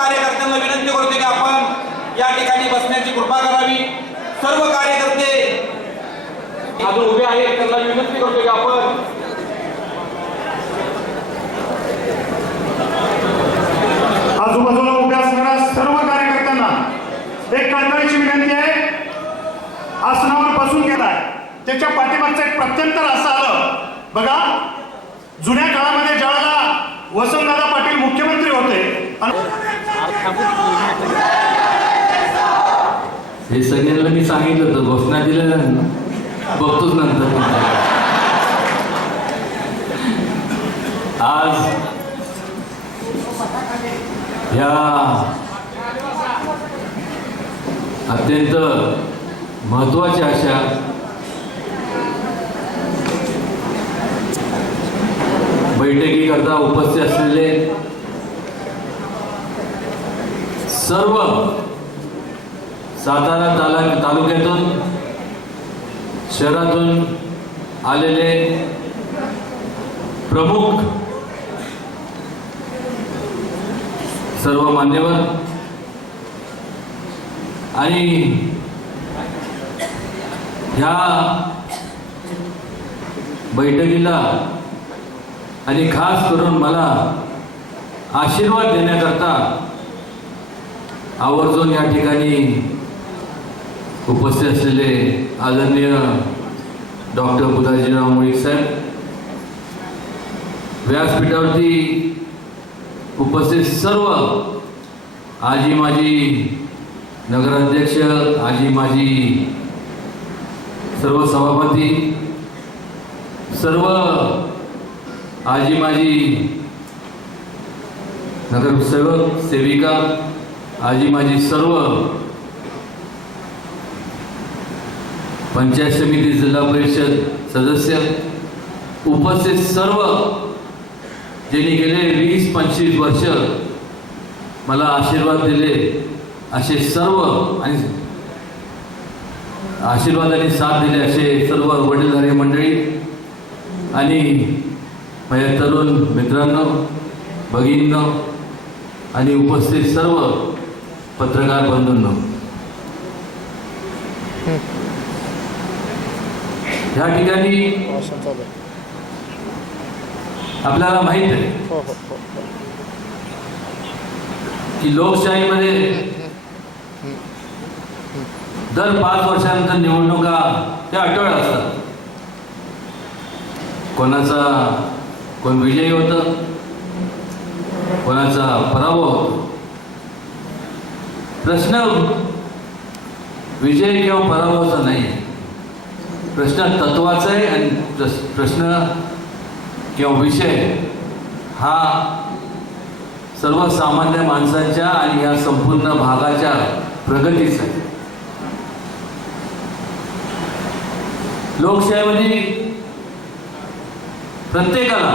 कार्यकर्त्यांना विनंती करतो की आपण या ठिकाणी बसण्याची कृपा करावी. सर्व कार्यकर्ते अजून उभे आहेत त्यांना विनंती करतो की आपण आजूबाजूला उभ्या असणाऱ्या सर्व कार्यकर्त्यांना एक कळकळीची विनंती आहे. आसनावर बसून गेलाय त्याच्या पाठीमागचं एक प्रत्यंतर असं आलं. बघा जुन्या काळात हे सगळ्यांना मी सांगितलं होतं. घोषणा दिल्या बघतोच नंतर आज ह्या अत्यंत महत्त्वाच्या अशा बैठकीकरता उपस्थित असलेले सर्व सातारा ताला तालुक्यातून शहरातून आलेले प्रमुख सर्व मान्यवर आणि ह्या बैठकीला आणि खास करून मला आशीर्वाद देण्याकरता आवर्जून या ठिकाणी उपस्थित असलेले आदरणीय डॉक्टर बुधाजीराव मुळीक साहेब व्यासपीठावरती उपस्थित सर्व आजी माजी नगराध्यक्ष आजी माजी सर्व सभापती सर्व आजी माजी नगरसेवक सेविका आजी माझी सर्व पंचायत समिती जिल्हा परिषद सदस्य उपस्थित सर्व ज्यांनी गेले वीस पंचवीस वर्ष मला आशीर्वाद दिले. असे सर्व आणि आशीर्वादाने साथ दिले असे सर्व वडीलधारी मंडळी आणि माझ्या तरुण मित्रांनो भगिनींनो आणि उपस्थित सर्व पत्रकार बंधूंनो. या ठिकाणी आपल्याला माहीत आहे की लोकशाहीमध्ये दर पाच वर्षानंतर निवडणुका त्या अटळ असतात. कोणाचा कोण विजयी होतं कोणाचा पराभव होतो. प्रश्न विजय किंवा पराभवाचा नाही. प्रश्न तत्वाचा आहे आणि प्रश्न किंवा विषय हा सर्वसामान्य माणसाच्या आणि या संपूर्ण भागाच्या प्रगतीचा आहे. लोकशाही म्हणजे प्रत्येकाला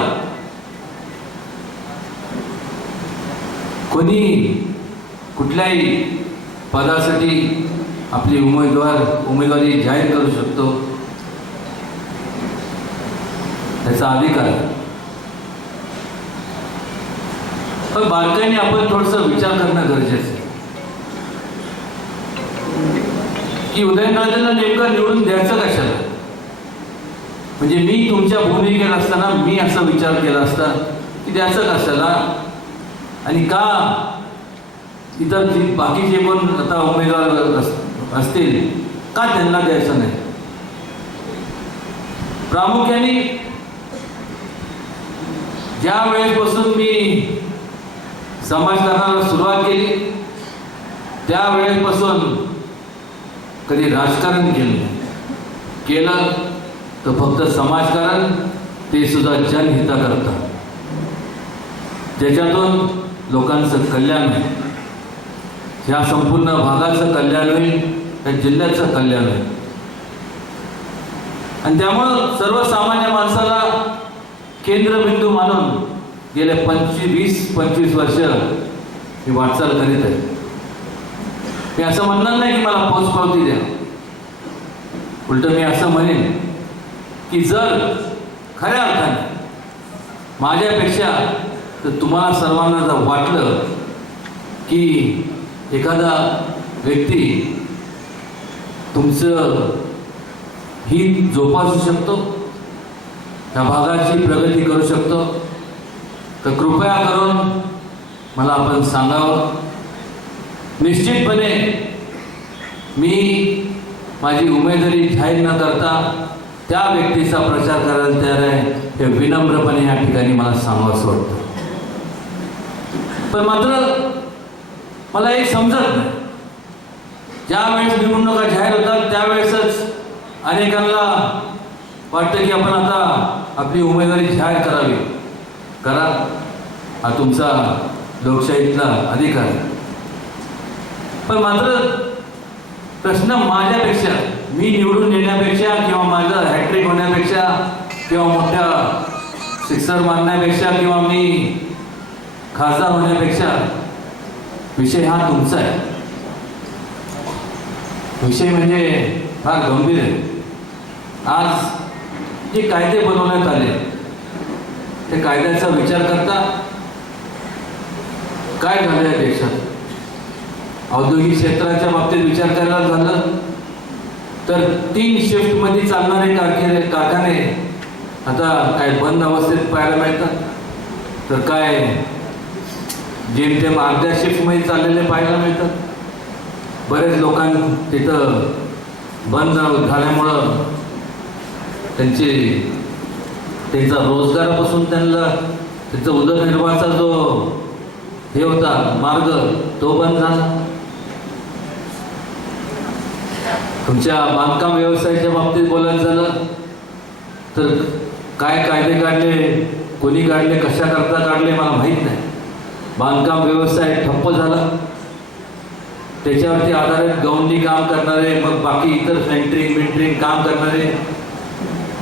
कोणी कुठल्याही पदासाठी आपली उमेदवार उमेदवारी जाहीर करू शकतो. त्याचा अधिकार पण बारकाईने आपण थोडस विचार करणं गरजेचं आहे. की उदयनराजेंना नेमकं निवडून द्यायचं कशाला? म्हणजे मी तुमच्या भूमिकेत असताना मी असा विचार केला असता की द्यायचं कशाला? आणि का इतर बाकीचे पण आता उमेदवार अस- असतील का त्यांना द्यायचं नाही? प्रामुख्याने ज्या वेळेपासून मी समाजकारणाला सुरुवात केली त्या वेळेपासून कधी राजकारण केलं केलं तर फक्त समाजकारण ते सुद्धा जनहिताकरता. ज्याच्यातून लोकांचं कल्याण ह्या संपूर्ण भागाचं कल्याण होईल त्या जिल्ह्याचं कल्याण होईल. आणि त्यामुळं सर्वसामान्य माणसाला केंद्रबिंदू मानून गेले पंचवीस वीस पंचवीस वर्ष मी वाटचाल करीत आहे. मी असं म्हणणार नाही की मला पोचपावती द्या. उलट मी असं म्हणेन की जर खऱ्या अर्थाने माझ्यापेक्षा तर तुम्हाला सर्वांना जर वाटलं की एखादा व्यक्ती तुमचं हित जोपासू शकतो त्या भागाची प्रगती करू शकतो तर कृपया करून मला आपण सांगावं. निश्चितपणे मी माझी उमेदवारी जाहीर न करता त्या व्यक्तीचा प्रचार करायला तयार आहे हे विनम्रपणे या ठिकाणी मला सांगावंसं वाटतं. पण मात्र मला एक समजत नाही. ज्या वेळेस निवडणुका जाहीर होतात त्यावेळेसच अनेकांना वाटतं की आपण आता आपली उमेदवारी जाहीर करावी. करा. हा तुमचा लोकशाहीतला अधिकार आहे. पण मात्र प्रश्न माझ्यापेक्षा मी निवडून येण्यापेक्षा किंवा माझं हॅट्रिक होण्यापेक्षा किंवा मोठ्या सिक्सर मारण्यापेक्षा किंवा मी खासदार होण्यापेक्षा विषय हा तुमचा आहे. विषय म्हणजे फार गंभीर आहे. आज जे कायदे बनवण्यात आले त्या कायद्याचा विचार करता काय झालं या देशात? औद्योगिक क्षेत्राच्या बाबतीत विचार करायला झालं तर तीन शिफ्टमध्ये चालणारे कारखाने कारखाने आता काय बंद अवस्थेत पाहायला मिळतात. तर काय जेमतेम अर्ध्या शिफ्टमध्ये चाललेले पाहायला मिळतात. बरेच लोकां तिथं बंद झाल्यामुळं त्यांचे त्यांचा रोजगारापासून त्यांना त्यांचा उदरनिर्वाहाचा जो हे होता मार्ग तो बंद झाला. तुमच्या बांधकाम व्यवसायाच्या बाबतीत बोलायचं झालं तर काय कायदे काढले कोणी काढले कशा करता काढले मला माहीत नाही. बांधकाम व्यवसाय ठप्प झाला. त्याच्यावरती आधारित गौंडी काम करणारे मग बाकी इतर सेंटरिंग मेंटरिंग काम करणारे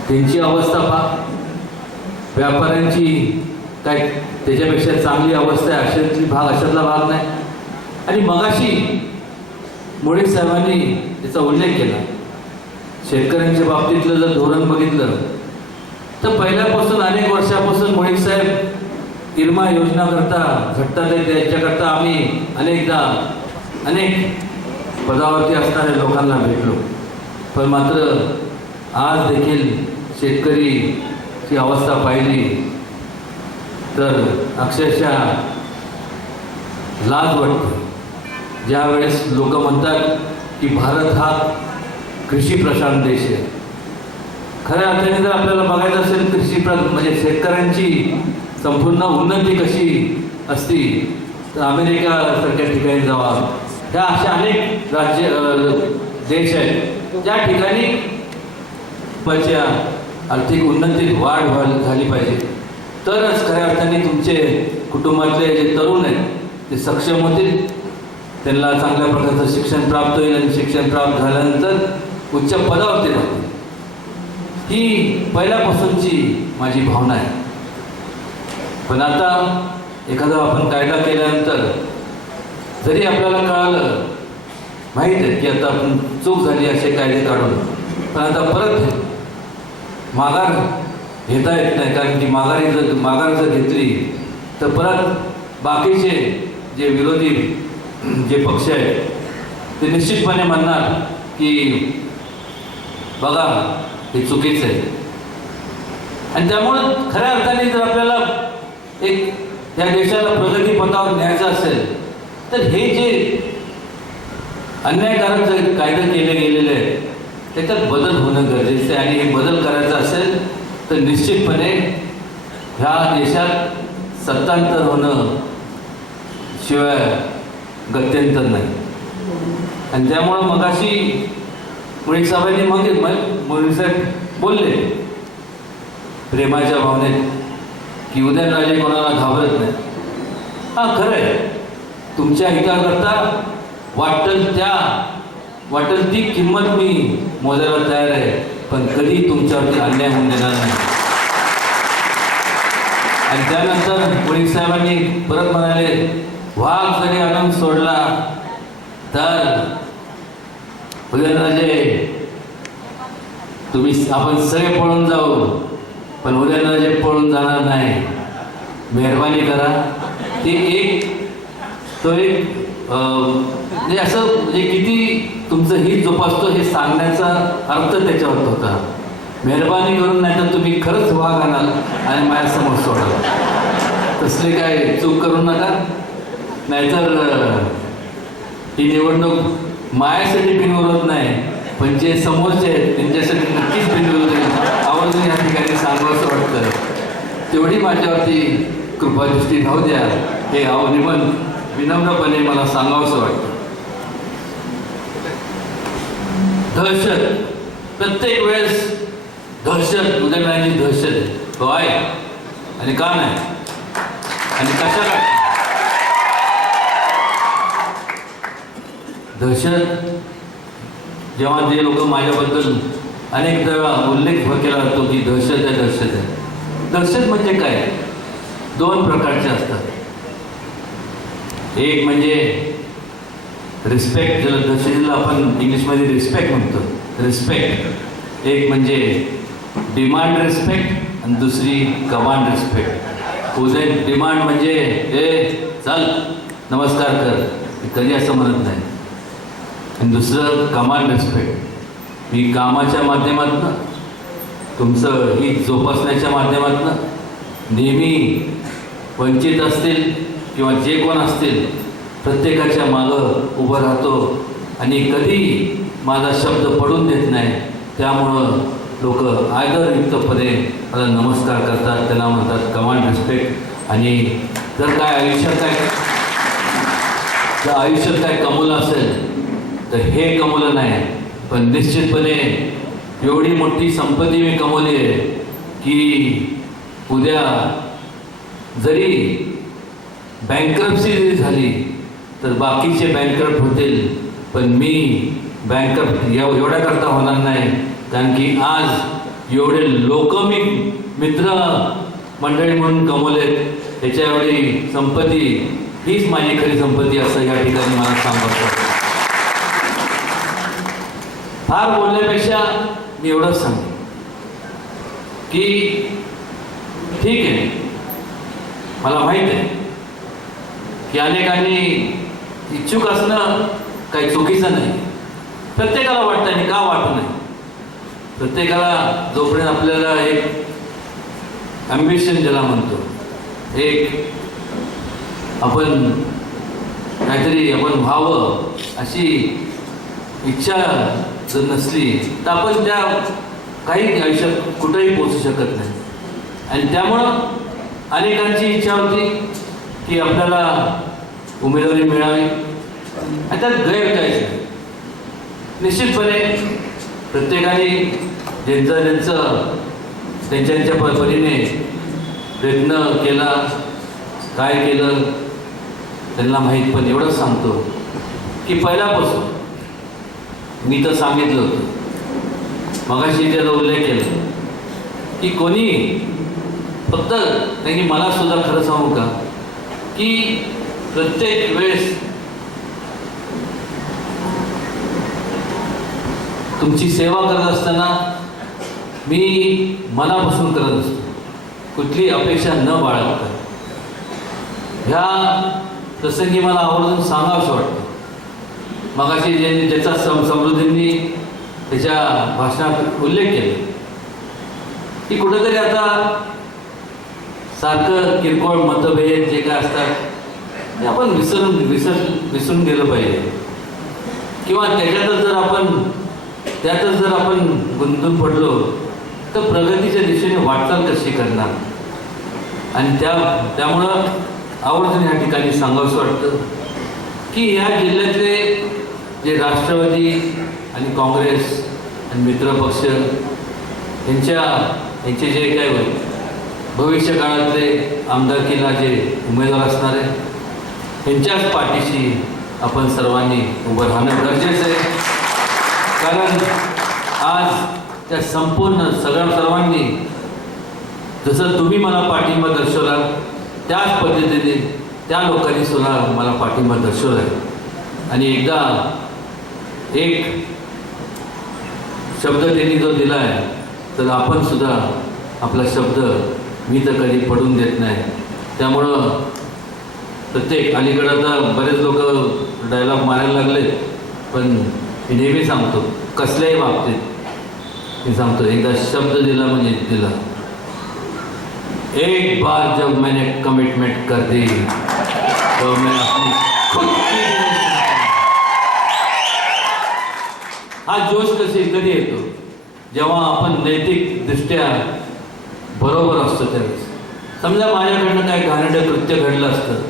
त्यांची अवस्था पहा. व्यापाऱ्यांची काय त्याच्यापेक्षा चांगली अवस्था आहे अशातली भाग अशातला भाग नाही. आणि मगाशी मोडी साहेबांनी त्याचा उल्लेख केला. शेतकऱ्यांच्या बाबतीतलं जर धोरण बघितलं तर पहिल्यापासून अनेक वर्षापासून मोहित साहेब इरमा योजना करता झटतात त्याच्याकरता आम्ही अनेकदा अनेक पदावरती असणाऱ्या लोकांना भेटलो. पण मात्र आज देखील शेतकरीची अवस्था पाहिली. तर अक्षरशः लाज वाटते. ज्यावेळेस लोक म्हणतात की भारत हा कृषी प्रधान देश आहे. खऱ्या अर्थाने जर आपल्याला बघायचं असेल कृषी प्र म्हणजे शेतकऱ्यांची संपूर्ण उन्नती कशी असती? तर अमेरिकासारख्या ठिकाणी जावा. ह्या अशा अनेक राज्य देश आहेत. ज्या ठिकाणी पैसा आर्थिक उन्नतीत वाढ झाली पाहिजे. तरच खऱ्या अर्थाने तुमचे कुटुंबातले जे तरुण आहेत ते सक्षम होतील. त्यांना चांगल्या प्रकारचं शिक्षण प्राप्त होईल आणि शिक्षण प्राप्त झाल्यानंतर उच्च पदावरती राहतील. ही पहिल्यापासूनची माझी भावना आहे. पण आता एखादा आपण कायदा केल्यानंतर जरी आपल्याला कळालं माहीत आहे की आता आपण चूक झाली असे कायदे काढून पण आता परत माघार घेता येत नाही कारण की माघारी जर माघार जर घेतली तर परत बाकीचे जे विरोधी जे पक्ष आहेत ते निश्चितपणे म्हणणार की बघा हे चुकीचं आहे. आणि त्यामुळं खऱ्या अर्थाने जर आपल्याला एक त्या देशाला प्रगती पथावर न्यायचं असेल तर हे जे अन्यायकारक जे कायदे केले गेलेले आहेत त्याच्यात बदल होणं गरजेचं आहे आणि हे बदल करायचं असेल तर निश्चितपणे ह्या देशात सत्तांतर होणं शिवाय गत्यंतर नाही. आणि त्यामुळं मगाशी मुळी साहेबांनी मग मुळी साहेब बोलले प्रेमाच्या भावनेत की उदयनराजे कोणाला घाबरत नाही. हा खरं आहे तुमच्या हिताकरता वाटल त्या वाटल ती किंमत मी मोजायला तयार आहे पण कधी तुमच्यावरती अन्याय होऊन देणार नाही. आणि त्यानंतर पोलीस साहेबांनी परत म्हणाले वाघ जरी आनंद सोडला तर उदयनराजे तुम्ही आपण सगळे पळून जाऊ. पण उदयनराजे पळून जाणार नाही मेहरबानी करा. ते एक तो एक म्हणजे असं म्हणजे किती तुमचं हित जोपासतो हे सांगण्याचा अर्थ त्याच्यावर होता. मेहरबानी करून नाही तर तुम्ही खरंच वाघ आणाल आणि माझ्यासमोर सोडाल. तसले काय चूक करू नका. नाहीतर ही निवडणूक माझ्यासाठी बिनविरोध नाही पण जे समोरचे आहेत त्यांच्यासाठी नक्कीच बिनविरोध आहे. म्हणून या ठिकाणी सांगावंसं वाटतं. तेवढी माझ्यावरती कृपादृष्टी राहू द्या. हे अवनिमन विनम्रपणे मला सांगावंसं वाटतं. दहशत. प्रत्येक वेळेस दहशत. उदयनाची दहशत. आहे. हो आहे. आणि का नाही? आणि कशा काय दहशत. जेव्हा जे लोक माझ्याबद्दल अनेक वेळा उल्लेख केला जातो की दहशत आहे दहशत आहे. दहशत म्हणजे काय? दोन प्रकारचे असतात. एक म्हणजे रिस्पेक्ट ज्याला दहशतीला आपण इंग्लिशमध्ये रिस्पेक्ट म्हणतो. रिस्पेक्ट एक म्हणजे डिमांड रिस्पेक्ट आणि दुसरी कमांड रिस्पेक्ट उदय डिमांड म्हणजे ए चल नमस्कार कर. कधी असं म्हणत नाही. आणि दुसरं कमांड रिस्पेक्ट मी कामाच्या माध्यमातून तुमचं हित जोपासण्याच्या माध्यमातून नेहमी वंचित असतील किंवा जे कोण असतील प्रत्येकाच्या मागं उभं राहतो आणि कधी माझा शब्द पडून देत नाही. त्यामुळं लोक आदरयुक्तपणे मला नमस्कार करतात. त्यांना म्हणतात कमांड रिस्पेक्ट आणि जर काय आयुष्यात काय जर आयुष्यात काय कमवलं असेल तर हे कमवलं नाही. पण निश्चितपणे एवढी मोठी संपत्ती मी कमवली आहे की उद्या जरी बँकरप्सी जरी झाली तर बाकीचे बँकरप्ट होतील. पण मी बँकरप्ट एव एवढ्या करता होणार नाही. कारण की आज एवढे लोक मी मित्र मंडळी म्हणून कमवलेत. त्याच्या एवढी संपत्ती हीच माझी खरी संपत्ती असं या ठिकाणी मला सांगायचं फार बोलण्यापेक्षा मी एवढंच सांगेन की ठीक आहे. मला माहीत आहे की अनेकांनी इच्छुक असणं काही चुकीचं नाही. प्रत्येकाला वाटतं आणि का वाटत नाही प्रत्येकाला जोपर्यंत आपल्याला एक ॲम्बिशन ज्याला म्हणतो एक आपण काहीतरी आपण व्हावं अशी इच्छा जर नसली तर आपण त्या काही आयुष्यात कुठंही पोचू शकत नाही. आणि त्यामुळं अनेकांची इच्छा होती की आपल्याला उमेदवारी मिळावी. आणि त्यात गैर काय निश्चितपणे प्रत्येकाने ज्यांचं ज्यांचं त्यांच्या त्यांच्या परीने प्रयत्न केला काय केलं त्यांना माहीत पण एवढंच सांगतो की पहिल्यापासून मी तर सांगितलं होतं. मगाशी त्याचा उल्लेख केला की कोणी फक्त त्यांनी मला सुद्धा खरं सांगू का की प्रत्येक वेळेस तुमची सेवा करत असताना मी मनापासून करत असतो. कुठली अपेक्षा न बाळगता. ह्या प्रसंगी मला आवर्जून सांगावंसं वाटतं. मगाशी ज्यांनी ज्याचा सम समृद्धींनी त्याच्या भाषणात उल्लेख केला. की कुठेतरी आता सारखं किरकोळ मतभेद जे काय असतात ते आपण विसरून विसर विसरून गेलं पाहिजे. किंवा त्याच्यातच जर आपण त्यातच जर आपण गुंतून पडलो तर प्रगतीच्या दिशेने वाटचाल कशी करणार? आणि त्या त्यामुळं आवर्जून या ठिकाणी सांगावंसं वाटतं. की ह्या जिल्ह्यातले जे राष्ट्रवादी आणि काँग्रेस आणि मित्रपक्ष यांच्या यांचे जे काय भविष्य काळातले आमदारकीला जे उमेदवार असणार आहे यांच्याच पाठीशी आपण सर्वांनी उभं राहणं गरजेचं आहे. कारण आज त्या संपूर्ण सगळ्या सर्वांनी जसं तुम्ही मला पाठिंबा दर्शवला त्याच पद्धतीने त्या लोकांनी सुद्धा मला पाठिंबा दर्शवला आहे. आणि एकदा एक शब्द त्यांनी जो दिला आहे तर आपण सुद्धा आपला शब्द मी तर कधी पडून देत नाही. त्यामुळं प्रत्येक अलीकडं आता बरेच लोक डायलॉग मारायला लागले पण मी नेहमी सांगतो कसल्याही बाबतीत मी सांगतो एकदा शब्द दिला म्हणजे दिला. एक बार जब मैंने कमिटमेंट कर दी तो मैं अपनी खुद हा जोश कसे कधी येतो? जेव्हा आपण नैतिक दृष्ट्या बरोबर असतो त्यावेळेस. समजा माझ्याकडनं काही घाणेरडं कृत्य घडलं असतं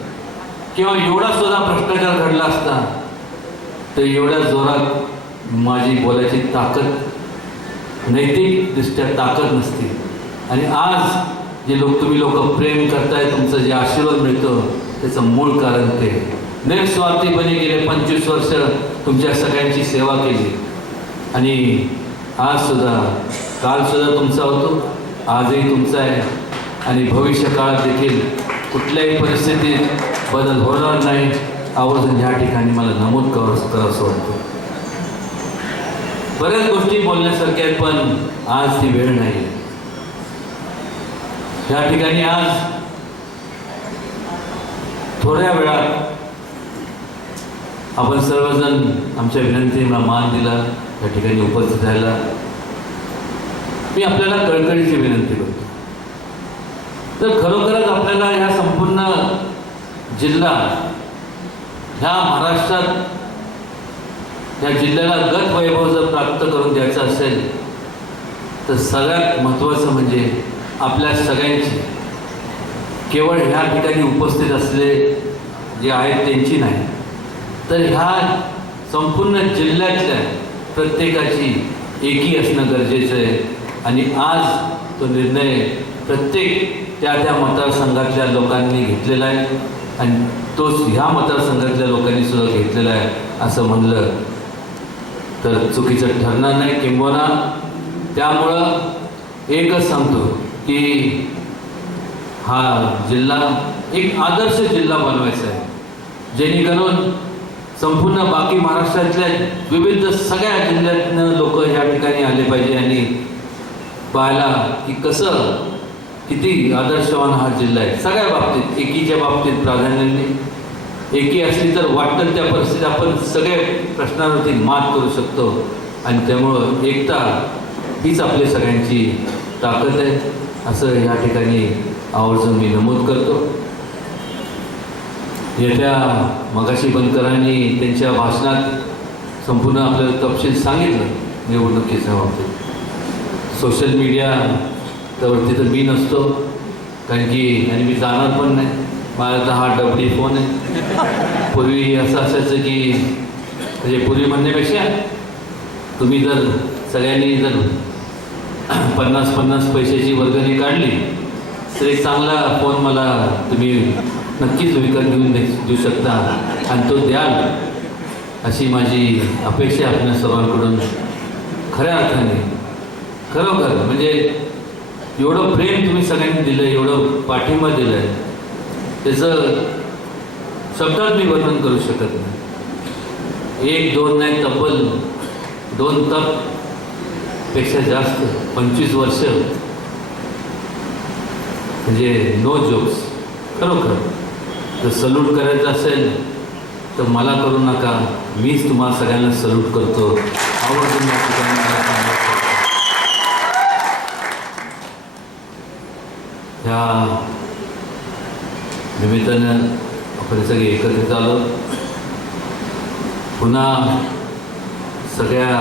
किंवा एवढा सुद्धा भ्रष्टाचार घडला असता तर एवढ्या जोरात माझी बोलायची ताकद नैतिकदृष्ट्या ताकद नसती. आणि आज जे लोक तुम्ही लोक प्रेम करताय तुमचं जे आशीर्वाद मिळतो त्याचं मूळ कारण ते. निस्वार्थीपणे गेले पंचवीस वर्ष तुमच्या सगळ्यांची सेवा केली. आणि आज सुद्धा काल सुद्धा तुमचा होतो आजही तुमचा आहे. आणि भविष्य काळात देखील कुठल्याही परिस्थितीत बदल होणार नाही आवर्जून ह्या ठिकाणी मला नमूद करावं करावंसं वाटतं. बऱ्याच गोष्टी बोलण्यासारख्या आहेत पण आज ती वेळ नाही. या ठिकाणी आज थोड्या वेळात आपण सर्वजण आमच्या विनंतीला मान दिला. या ठिकाणी उपस्थित राहायला मी आपल्याला कळकळीची विनंती करतो. तर खरोखरच आपल्याला ह्या संपूर्ण जिल्हा ह्या महाराष्ट्रात या जिल्ह्याला गत वैभव जर प्राप्त करून द्यायचं असेल तर सगळ्यात महत्त्वाचं म्हणजे आपल्या सगळ्यांची केवळ ह्या ठिकाणी उपस्थित असले जे आहेत त्यांची नाही तर ह्या संपूर्ण जिल्ह्यातल्या प्रत्येकाची एकी असणं गरजेचं आहे. आणि आज तो निर्णय प्रत्येक त्या त्या मतदारसंघातल्या लोकांनी घेतलेला आहे. आणि तोच ह्या मतदारसंघातल्या लोकांनी सुद्धा घेतलेला आहे असं म्हणलं तर चुकीचं ठरणार नाही किंबोना त्यामुळं एकच सांगतो की हा जिल्हा एक आदर्श जिल्हा बनवायचा आहे. जेणेकरून संपूर्ण बाकी महाराष्ट्रातल्या विविध सगळ्या जिल्ह्यातनं लोक या ठिकाणी आले पाहिजे आणि पाहायला की कसं किती आदर्शवान हा जिल्हा आहे. सगळ्या बाबतीत एकीच्या बाबतीत प्राधान्याने एकी असली तर वाटतं त्या परिस्थितीत आपण सगळे प्रश्नांवरती मात करू शकतो. आणि त्यामुळं एकता हीच आपली सगळ्यांची ताकद आहे. असं या ठिकाणी आवर्जून मी नमूद करतो. येत्या मगाशी बनकरांनी त्यांच्या भाषणात संपूर्ण आपल्याला तपशील सांगितलं निवडणुकीच्या बाबतीत. सोशल मीडिया तर तिथं मी नसतो कारण की आणि मी जाणार पण नाही. माझा तर हा डबडी फोन आहे. पूर्वी असं असायचं की म्हणजे पूर्वी म्हणण्यापेक्षा तुम्ही जर सगळ्यांनी जर पन्नास पन्नास पैशाची वर्गणी काढली तर एक चांगला फोन मला तुम्ही नक्कीच विकत घेऊन दे देऊ शकता. आणि तो द्याल अशी माझी अपेक्षा आपल्या सर्वांकडून. खऱ्या अर्थाने. खरोखर. म्हणजे एवढं प्रेम तुम्ही सगळ्यांनी दिलं एवढं पाठिंबा दिलं आहे त्याचं शब्दात मी वर्णन करू शकत नाही. एक दोन नाही तब्बल दोन तपपेक्षा जास्त पंचवीस वर्ष. म्हणजे नो जोक्स खरोखर. जर सल्यूट करायचं असेल तर मला करू नका. मीच तुम्हाला सगळ्यांना सल्यूट करतो. आवडून या ठिकाणी मला ह्या निमित्तानं आपण सगळे एकत्रित आलो. पुन्हा सगळ्या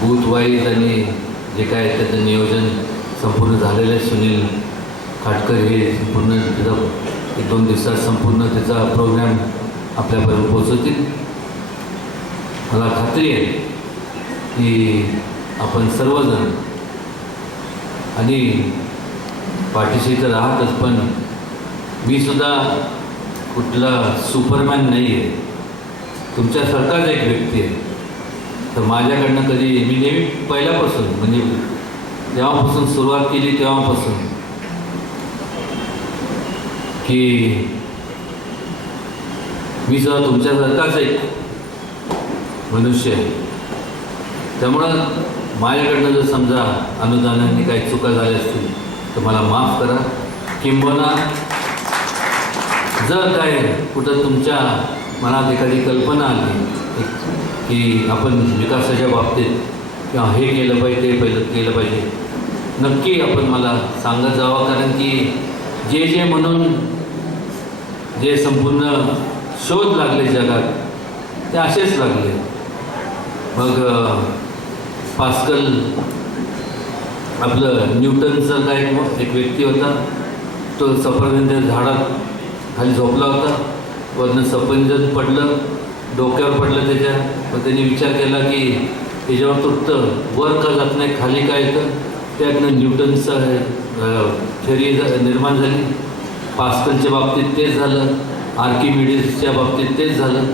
बूथ वाईज आणि जे काय त्याचं नियोजन संपूर्ण झालेलं आहे. सुनील खाटकर हे संपूर्ण तिथं एक दोन दिवसात संपूर्ण त्याचा प्रोग्राम आपल्यापर्यंत पोचवतील मला खात्री आहे की आपण सर्वजण आणि पाठीशी तर राहतच पण मी सुद्धा कुठला सुपरमॅन नाही आहे तुमच्यासारखाच एक व्यक्ती आहे. तर माझ्याकडनं कधी मी नेहमी पहिल्यापासून म्हणजे जेव्हापासून सुरुवात केली तेव्हापासून की मी सुद्धा तुमच्यासारखाच एक मनुष्य आहे. त्यामुळं माझ्याकडनं जर समजा अनुदानाने काही चुका झाल्या असतील तर मला माफ करा. किंबना जर काय कुठं तुमच्या मनात एखादी कल्पना आली की आपण विकासाच्या बाबतीत किंवा हे केलं पाहिजे ते पहिलं केलं पाहिजे नक्की आपण मला सांगत जावं. कारण की जे जे म्हणून जे संपूर्ण शोध लागले जगात ते असेच लागले. मग पास्कल आपलं न्यूटनचा काय एक एक व्यक्ती होता तो सफरचंद झाडात खाली झोपला होता. वरनं सफरचंद पडलं डोक्यावर पडलं त्याच्या. मग त्यांनी विचार केला की त्याच्यावर तुटतं वर का जात नाही खाली काय येतं? त्यातनं न्यूटनचं थेरी निर्माण झाली. पास्कलच्या बाबतीत तेच झालं आर्किमिडीजच्या बाबतीत तेच झालं.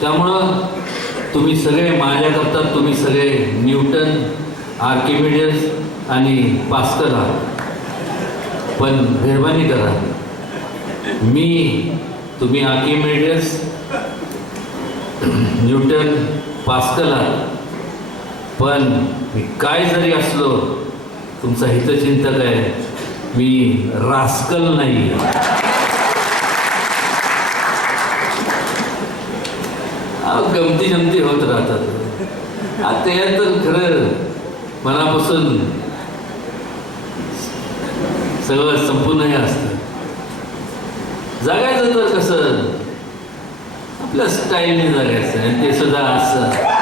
त्यामुळं तुम्ही सगळे माझ्याकरता तुम्ही सगळे न्यूटन आर्किमिडियस आणि पास्कल आहात. पण मेहरबानी करा. मी तुम्ही आर्किमिडियस न्यूटन पास्कल आहात. पण मी काय जरी असलो तुमचा हितचिंतक आहे. मी रास्कल नाही. गमती जमती होत राहतात. आता त्यात तर खरं मनापासून सगळं संपूर्ण हे असतं. जगायचं तर कसं? आपल्या स्टाईलने जगायचं आणि ते सुद्धा असं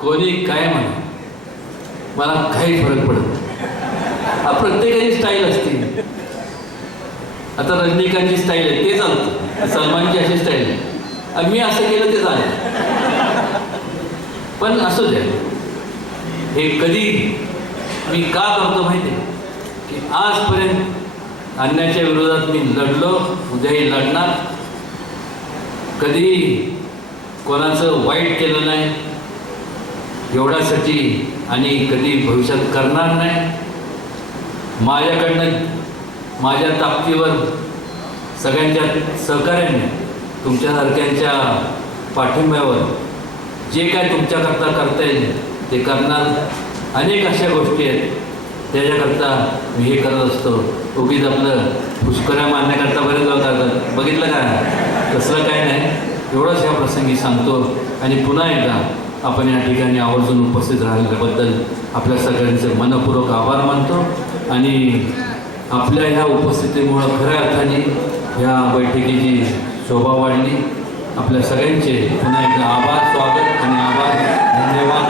कोणी काय म्हणा मला काही फरक पडत हा प्रत्येकाची स्टाईल असते. आता रजनीकांतची स्टाईल आहे ते चालतं सलमानची अशी स्टाईल आहे. आणि मी असं केलं ते चालेल पण असू द्या हे कधी मी का करतो माहिती आहे? की आजपर्यंत अन्याच्या विरोधात मी लढलो उद्याही लढणार. कधी कोणाचं वाईट केलं नाही एवढ्यासाठी आणि कधी भविष्यात करणार नाही माझ्याकडनं माझ्या ताकदीवर सगळ्यांच्या सहकार्याने तुमच्यासारख्यांच्या पाठिंब्यावर जे काय तुमच्याकरता करता येईल ते करणार अनेक अशा गोष्टी आहेत. त्याच्याकरता मी हे करत असतो. उगीच आपलं पुष्कऱ्या मारण्याकरता बरेच लोक करतात. बघितलं का? तसलं काय नाही. एवढंच ह्या प्रसंगी सांगतो. आणि पुन्हा एकदा आपण या ठिकाणी आवर्जून उपस्थित राहिल्याबद्दल आपल्या सगळ्यांचे मनपूर्वक आभार मानतो आणि आपल्या ह्या उपस्थितीमुळं खऱ्या अर्थाने ह्या बैठकीची शोभा वाढली. आपल्या सगळ्यांचे पुन्हा एकदा आभार स्वागत आणि आभार धन्यवाद.